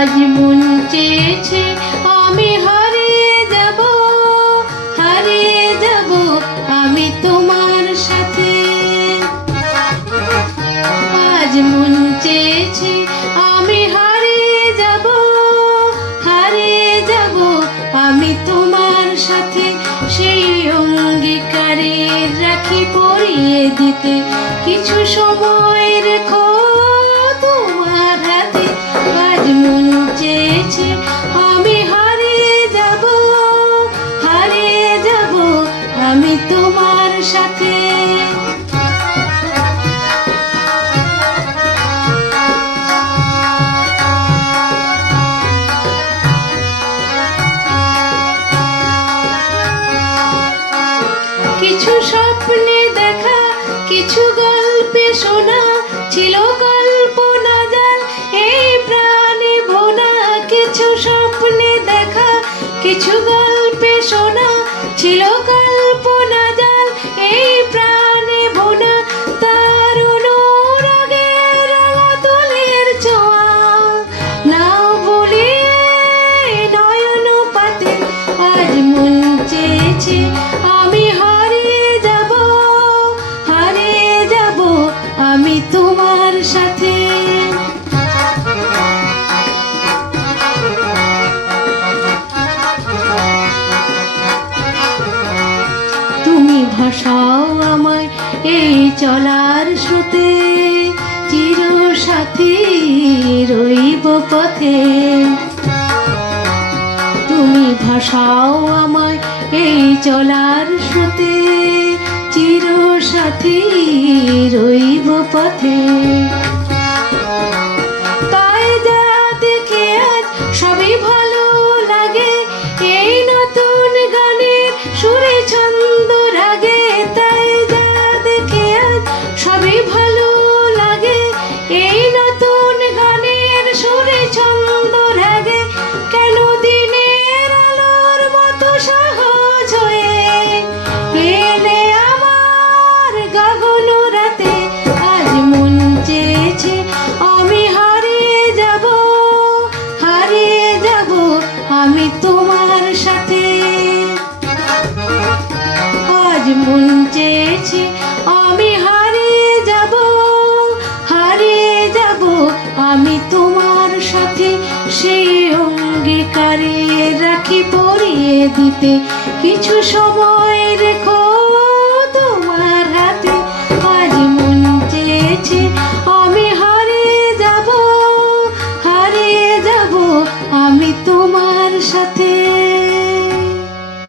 আজ মন চেয়েছে আমি হারিয়ে যাব, হারিয়ে যাব আমি তোমার সাথে। আজ মন চেয়েছে আমি হারিয়ে যাব, হারিয়ে যাব আমি তোমার সাথে। সেই অঙ্গীকারের রাখি পরিয়ে দিতে কিছু সময় রেখো তোমার হাতে। আজ মন চেয়েছে আমি হারিয়ে যাব, হারিয়ে যাব আমি তোমার সাথে। কিছু স্বপ্নে দেখা, কিছু গল্পে শোনা, ছিল কল্পনা জাল এই প্রাণে ভোনা। কিছু স্বপ্নে দেখা, কিছু গল্পে শোনা, ছিল কল্পনা জাল এই প্রাণে ভোনা। তার অনুরাগে রাঙা তোলের ছোঁয়া নাও ভুলিয়ে নয়ন পাতে। আজ মন চেয়েছে আমি হারিয়ে যাব, হারিয়ে যাব আমি তোমার সাথে। তুমি ভাসাও আমায় এই চলার স্রোতে, চির সাথী রইব পথে। তুমি ভাসাও আমায় এই চলার স্রোতে, চির সাথী রইব পথে। তাই যা দেখে আজ সবই ভালো লাগে, এই নতুন গানের সুরে ছন্দ রাগে। তাই যা দেখে আজ সবই ভালো লাগে, এই নতুন গানের সুরে ছন্দ রাগে। কেন দিনের আলোর মতো সহজ হয়ে এলে আমার গগন রাতে। আজ মন চেয়েছে আমি হারিয়ে যাব, হারিয়ে যাব আমি তোমার সাথে। আজ মন চেয়েছে আমি হারিয়ে যাব, হারিয়ে যাব আমি তোমার সাথে। সেই অঙ্গীকারে রাখি পরিয়ে দিতে কিছু সময় রেখো